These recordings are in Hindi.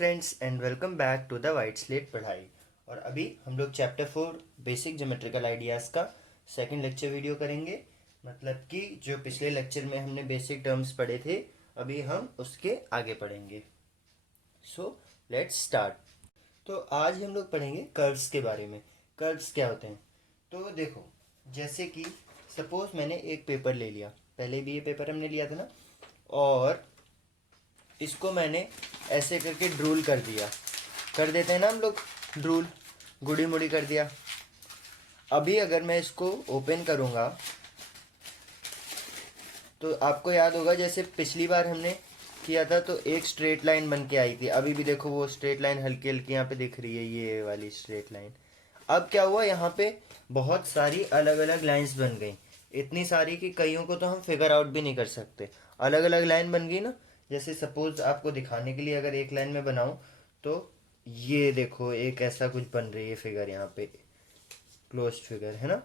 Friends and welcome back to the White Slate पढ़ाई। और अभी हम लोग चैप्टर 4 बेसिक ज्योमेट्रिकल आइडियाज़ का सेकंड लेक्चर वीडियो करेंगे। मतलब कि जो पिछले लेक्चर में हमने बेसिक टर्म्स पढ़े थे, अभी हम उसके आगे पढ़ेंगे। So let's start. तो आज हम लोग पढ़ेंगे कर्व्स के बारे में। कर्व्स क्या होते हैं? तो देखो, जैसे कि सपोज मैंने एक पेपर ले लिया, पहले भी ये पेपर हमने लिया था ना, और इसको मैंने ऐसे करके ड्रूल कर दिया। कर देते हैं ना हम लोग, ड्रूल गुड़ी मुड़ी कर दिया। अभी अगर मैं इसको ओपन करूँगा तो आपको याद होगा जैसे पिछली बार हमने किया था तो एक स्ट्रेट लाइन बन के आई थी। अभी भी देखो वो स्ट्रेट लाइन हल्की हल्की यहाँ पे दिख रही है, ये वाली स्ट्रेट लाइन। अब क्या हुआ, यहाँ पे बहुत सारी अलग अलग लाइंस बन गई, इतनी सारी कि कईयों को तो हम फिगर आउट भी नहीं कर सकते। अलग अलग लाइन बन गई ना। जैसे सपोज आपको दिखाने के लिए अगर एक लाइन में बनाऊं तो ये देखो एक ऐसा कुछ बन रही है फिगर, यहाँ पे क्लोज्ड फिगर है ना।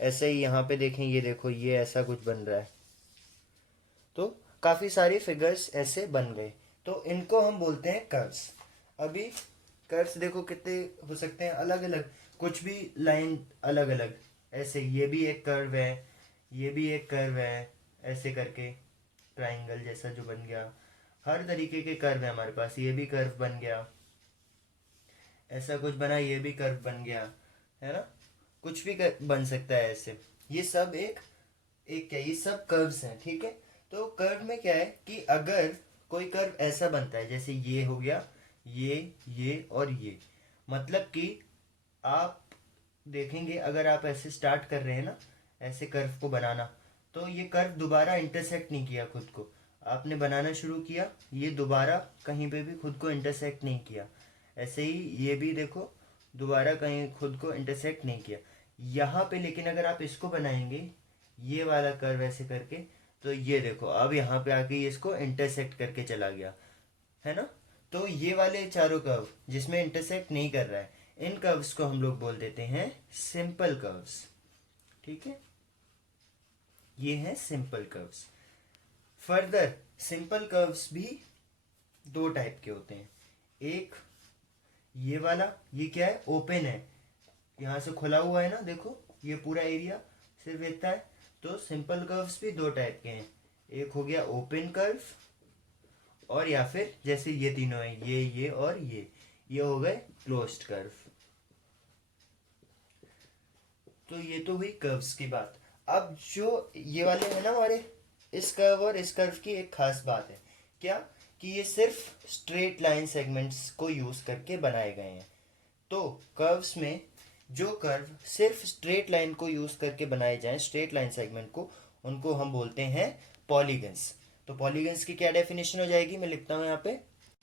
ऐसे ही यहाँ पे देखें, ये देखो ये ऐसा कुछ बन रहा है। तो काफ़ी सारी फिगर्स ऐसे बन गए, तो इनको हम बोलते हैं कर्व्स। अभी कर्व्स देखो कितने हो सकते हैं, अलग अलग, कुछ भी लाइन अलग अलग। ऐसे ये भी एक कर्व है, ये भी एक कर्व है, ऐसे करके ट्राइंगल जैसा जो बन गया। हर तरीके के कर्व है हमारे पास। ये भी कर्व बन गया, ऐसा कुछ बना, ये भी कर्व बन गया, है ना। कुछ भी बन सकता है ऐसे। ये सब एक एक क्या, ये सब कर्व्स हैं, ठीक है। तो कर्व में क्या है कि अगर कोई कर्व ऐसा बनता है, जैसे ये हो गया, ये और ये, मतलब कि आप देखेंगे अगर आप ऐसे स्टार्ट कर रहे हैं ना, ऐसे कर्व को बनाना, तो ये कर्व दोबारा इंटरसेक्ट नहीं किया खुद को। आपने बनाना शुरू किया, ये दोबारा कहीं पे भी खुद को इंटरसेक्ट नहीं किया। ऐसे ही ये भी देखो, दोबारा कहीं खुद को इंटरसेक्ट नहीं किया यहाँ पे। लेकिन अगर आप इसको बनाएंगे, ये वाला कर्व ऐसे करके, तो ये देखो अब यहाँ पे आके ये इसको इंटरसेक्ट करके चला गया, है ना। तो ये वाले चारों कर्व जिसमें इंटरसेक्ट नहीं कर रहा है, इन कर्व्स को हम लोग बोल देते हैं सिंपल कर्व्स, ठीक है। ये है simple curves. Further simple curves भी दो टाइप के होते हैं। एक ये वाला, ये क्या है, ओपन है, यहाँ से खुला हुआ है ना, देखो ये पूरा एरिया सिर्फ इतना है। तो सिंपल कर्व्स भी दो टाइप के हैं, एक हो गया ओपन कर्व, और या फिर जैसे ये तीनों है, ये और ये हो गए क्लोज्ड कर्व। तो ये तो हुई कर्व्स की बात। अब जो ये वाले हैं ना हमारे, इस कर्व और इस कर्व की एक खास बात है, क्या कि ये सिर्फ स्ट्रेट लाइन सेगमेंट्स को यूज करके बनाए गए हैं। तो कर्व्स में जो कर्व सिर्फ स्ट्रेट लाइन को यूज करके बनाए जाएं, स्ट्रेट लाइन सेगमेंट को, उनको हम बोलते हैं पॉलीगन्स। तो पॉलीगन्स की क्या डेफिनेशन हो जाएगी, मैं लिखता हूं यहाँ पे।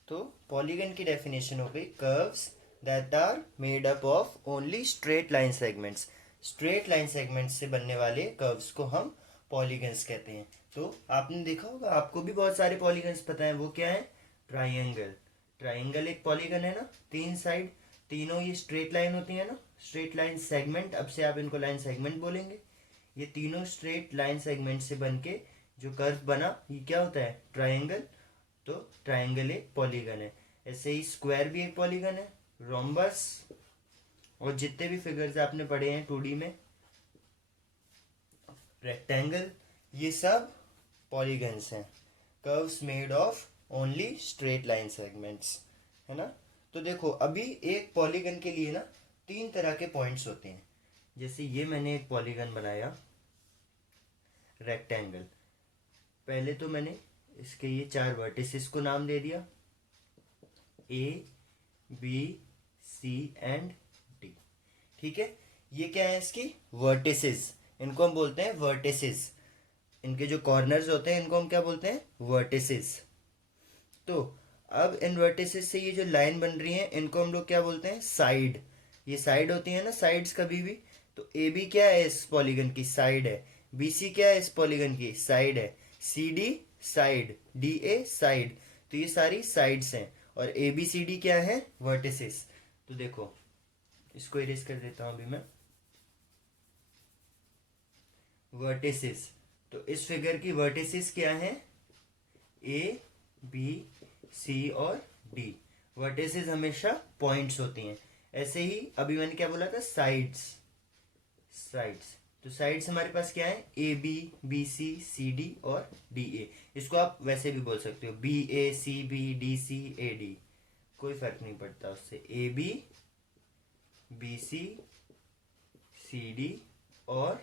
तो पॉलीगन की डेफिनेशन हो गई curves that are made up of only straight line segments. Straight line segments से बनने वाले कर्व्स को हम पॉलीगन्स कहते हैं। तो आपने देखा होगा, आपको भी बहुत सारे पॉलीगन्स पता है, वो क्या है, ट्राइंगल। ट्राइंगल एक पॉलीगन है ना, तीन साइड, तीनों ये स्ट्रेट लाइन होती है ना, स्ट्रेट लाइन सेगमेंट, अब से आप इनको लाइन सेगमेंट बोलेंगे। ये तीनों स्ट्रेट लाइन सेगमेंट से बनके जो कर्व बना, ये क्या होता है, ट्राइंगल। तो ट्राइंगल एक पॉलीगन है। ऐसे ही स्क्वायर भी एक पॉलीगन है, रोम्बस, और जितने भी फिगर्स आपने पढ़े हैं 2D में, रेक्टेंगल, ये सब पॉलीगन्स हैं, curves made of only straight line segments, है ना। तो देखो अभी एक पॉलीगन के लिए ना तीन तरह के पॉइंट्स होते हैं। जैसे ये मैंने एक पॉलीगन बनाया रेक्टेंगल, पहले तो मैंने इसके ये चार वर्टिसेस को नाम दे दिया, A B C and D, ठीक है। ये क्या है, इसकी वर्टिसेस, इनको हम बोलते हैं वर्टिसेस। इनके जो कॉर्नर्स होते हैं इनको हम क्या बोलते हैं, वर्टिसेस। तो अब इन वर्टिसेस से ये जो लाइन बन रही है इनको हम लोग क्या बोलते हैं, साइड। ये साइड होती है ना, साइड्स कभी भी। तो ए बी क्या है, इस पॉलीगन की साइड है। बी सी क्या है, इस पॉलीगन की साइड है। C D side, D A side. तो ये सारी साइड्स हैं, और ए बी सी डी क्या है, वर्टिसेस। तो देखो इसको इरेज कर देता हूं अभी मैं, वर्टिसेस। तो इस फिगर की वर्टिसेस क्या है, ए बी सी और डी। वर्टिसेस हमेशा पॉइंट्स होती हैं। ऐसे ही अभी मैंने क्या बोला था, साइड्स। साइड्स, तो साइड्स हमारे पास क्या है, A B, B C, C D और डी ए। इसको आप वैसे भी बोल सकते हो, B A C B D C A D, कोई फर्क नहीं पड़ता उससे। A B, B C, C D और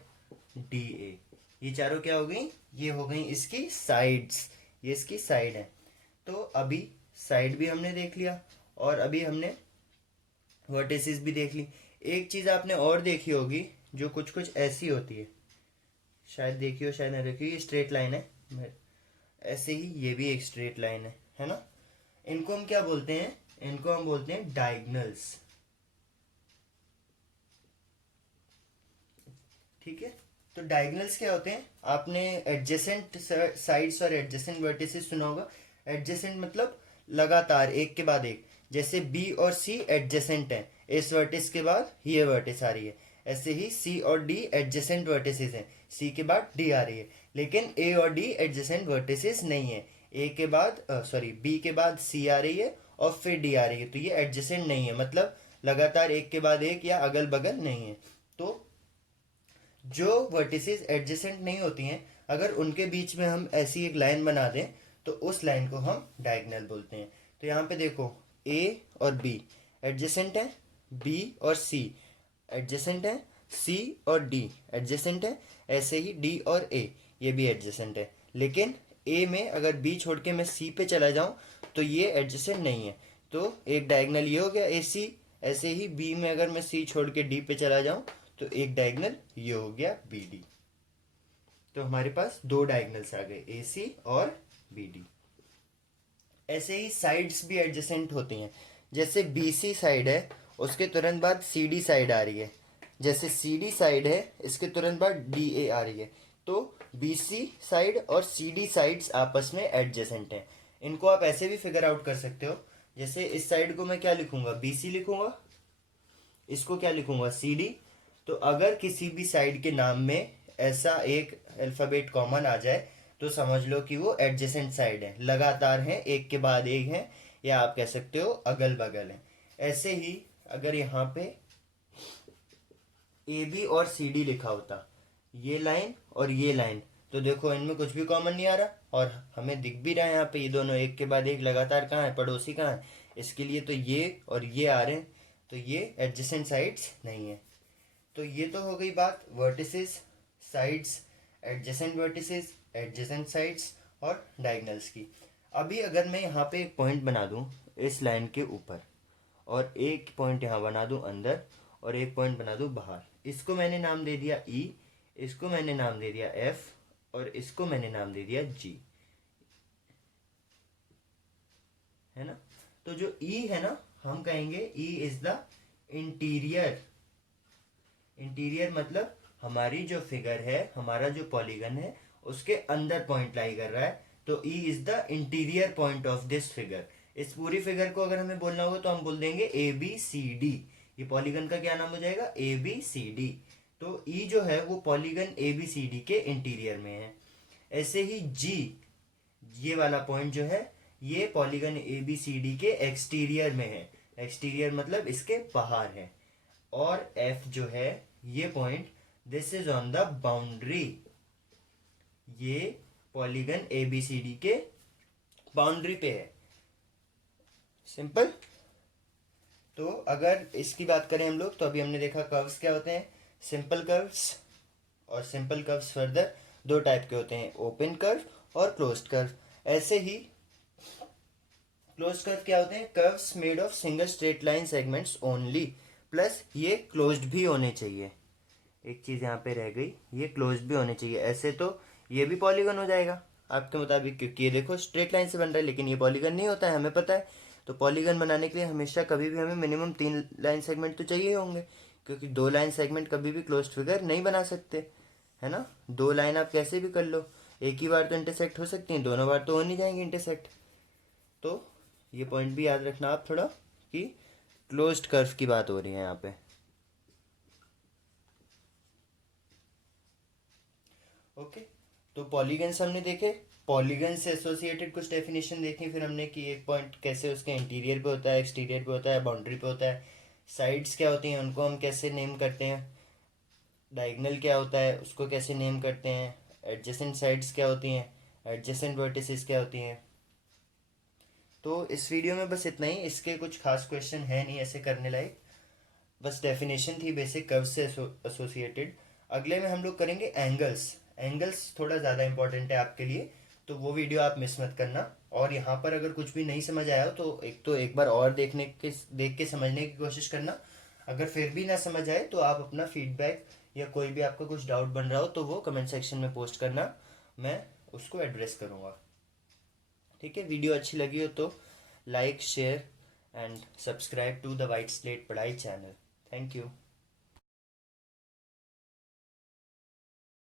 डी ए, ये चारों क्या हो गई, ये हो गई इसकी साइड्स, ये इसकी साइड है। तो अभी साइड भी हमने देख लिया और अभी हमने वर्टिसेस भी देख ली। एक चीज आपने और देखी होगी जो कुछ कुछ ऐसी होती है, शायद देखी हो शायद ना देखी हो, ये स्ट्रेट लाइन है, ऐसे ही ये भी एक स्ट्रेट लाइन है ना। इनको हम क्या बोलते हैं, इनको हम बोलते हैं डायगोनल्स। ठीक है, तो डायगोनल्स क्या होते हैं, आपने एडजेसेंट साइड्स और एडजेसेंट वर्टिसेस सुना होगा। एडजेसेंट मतलब लगातार एक के बाद एक, जैसे बी और सी एडजेसेंट हैं, इस वर्टिस के बाद ये वर्टिस आ रही है। ऐसे ही सी और डी एडजेसेंट वर्टिसेस हैं, सी के बाद डी आ रही है। लेकिन ए और डी एडजेसेंट वर्टिसेस नहीं है, ए के बाद सॉरी बी के बाद सी आ रही है और फिर डी आ रही है, तो ये एडजेसेंट नहीं है, मतलब लगातार एक के बाद एक या अगल बगल नहीं है। तो जो वर्टिसेस एडजेसेंट नहीं होती हैं, अगर उनके बीच में हम ऐसी एक लाइन बना दें तो उस लाइन को हम डायगोनल बोलते हैं। तो यहाँ पे देखो, ए और बी एडजेसेंट है, बी और सी एडजेसेंट है, सी और डी एडजेसेंट है, ऐसे ही डी और ए ये भी एडजेसेंट है। लेकिन ए में अगर बी छोड़ के मैं सी पे चला जाऊं तो ये एडजेसेंट नहीं है, तो एक डायगोनल ये हो गया ए सी। ऐसे ही बी में अगर मैं सी छोड़ के डी पे चला जाऊं तो एक डायगोनल ये हो गया बी डी। तो हमारे पास दो डायगोनल्स आ गए, ए सी और बी डी। ऐसे ही साइड्स भी एडजेसेंट होती हैं, जैसे बी सी साइड है उसके तुरंत बाद सी डी साइड आ रही है, जैसे सी डी साइड है इसके तुरंत बाद डी ए आ रही है। तो बी सी साइड और सी डी साइड्स आपस में एडजेसेंट हैं। इनको आप ऐसे भी फिगर आउट कर सकते हो, जैसे इस साइड को मैं क्या लिखूंगा, बी सी लिखूंगा, इसको क्या लिखूंगा, सी डी। तो अगर किसी भी साइड के नाम में ऐसा एक अल्फाबेट कॉमन आ जाए तो समझ लो कि वो एडजेसेंट साइड है, लगातार है, एक के बाद एक है, या आप कह सकते हो अगल बगल है। ऐसे ही अगर यहाँ पे ए बी और सी डी लिखा होता, ये लाइन और ये लाइन, तो देखो इनमें कुछ भी कॉमन नहीं आ रहा और हमें दिख भी रहा है यहाँ पे ये दोनों एक के बाद एक लगातार कहाँ है, पड़ोसी कहाँ है, इसके लिए तो ये और ये आ रहे हैं, तो ये एडजेसेंट साइड्स नहीं है। तो ये तो हो गई बात vertices, sides, adjacent vertices, adjacent sides और डायगोनल्स की। अभी अगर मैं यहाँ पे एक पॉइंट बना दूँ इस लाइन के ऊपर और एक पॉइंट यहाँ बना दूँ अंदर और एक पॉइंट बना दूँ बाहर, इसको मैंने नाम दे दिया ई, इसको मैंने नाम दे दिया एफ और इसको मैंने नाम दे दिया जी, है ना। तो जो ई है ना, हम कहेंगे E is the interior. Interior मतलब हमारी जो फिगर है, हमारा जो पॉलीगन है उसके अंदर पॉइंट लाई कर रहा है, तो E is the interior point of this figure. इस पूरी फिगर को अगर हमें बोलना होगा तो हम बोल देंगे ए बी सी डी, ये पॉलीगन का क्या नाम हो जाएगा, ए बी सी डी। तो ई जो है वो polygon A B C D के इंटीरियर में है। ऐसे ही जी, ये वाला पॉइंट जो है ये polygon A B C D के एक्सटीरियर में है, एक्सटीरियर मतलब इसके बाहर है। और एफ जो है ये point, this is on the boundary, ये polygon A B C D के बाउंड्री पे है। सिंपल। तो अगर इसकी बात करें हम लोग, तो अभी हमने देखा कर्व्स क्या होते हैं, सिंपल कर्व्स और सिंपल कर्व्स फर्दर दो टाइप के होते हैं, ओपन कर्व और क्लोज्ड कर्व। ऐसे ही क्लोज्ड कर्व क्या होते हैं, curves made of single straight line segments only, plus ये क्लोज्ड भी होने चाहिए। एक चीज यहाँ पे रह गई, ये क्लोज्ड भी होने चाहिए, ऐसे तो ये भी पॉलीगन हो जाएगा आपके मुताबिक, क्योंकि ये देखो स्ट्रेट लाइन से बन रहा है, लेकिन ये पॉलीगन नहीं होता है, हमें पता है। तो पॉलीगन बनाने के लिए हमेशा कभी भी हमें मिनिमम 3 लाइन सेगमेंट तो चाहिए होंगे, क्योंकि 2 लाइन सेगमेंट कभी भी क्लोज्ड फिगर नहीं बना सकते, है ना। 2 लाइन आप कैसे भी कर लो, एक ही बार तो इंटरसेक्ट हो सकती हैं, दोनों बार तो हो नहीं जाएंगे इंटरसेक्ट। तो ये पॉइंट भी याद रखना आप थोड़ा, कि क्लोज्ड कर्व की बात हो रही है यहाँ पे। ओके, तो पॉलीगन्स हमने देखे, पॉलीगन से एसोसिएटेड कुछ डेफिनेशन देखी, फिर हमने कि एक पॉइंट कैसे उसके इंटीरियर पे होता है, एक्सटीरियर पे होता है, बाउंड्री पे होता है, साइड्स क्या होती हैं उनको हम कैसे नेम करते हैं, डायगोनल क्या होता है उसको कैसे नेम करते हैं, एडजेसेंट साइड्स क्या होती हैं, एडजेसेंट वर्टिसेस क्या होती हैं। तो इस वीडियो में बस इतना ही, इसके कुछ खास क्वेश्चन है नहीं ऐसे करने लायक, बस डेफिनेशन थी बेसिक कर्व से एसोसिएटेड। अगले में हम लोग करेंगे एंगल्स। एंगल्स थोड़ा ज़्यादा इंपॉर्टेंट है आपके लिए, तो वो वीडियो आप मिस मत करना। और यहाँ पर अगर कुछ भी नहीं समझ आया हो तो एक बार और देख के समझने की कोशिश करना। अगर फिर भी ना समझ आए तो आप अपना फीडबैक या कोई भी आपका कुछ डाउट बन रहा हो तो वो कमेंट सेक्शन में पोस्ट करना, मैं उसको एड्रेस करूँगा। ठीक है, वीडियो अच्छी लगी हो तो like share and subscribe to the White Slate पढ़ाई चैनल। Thank you.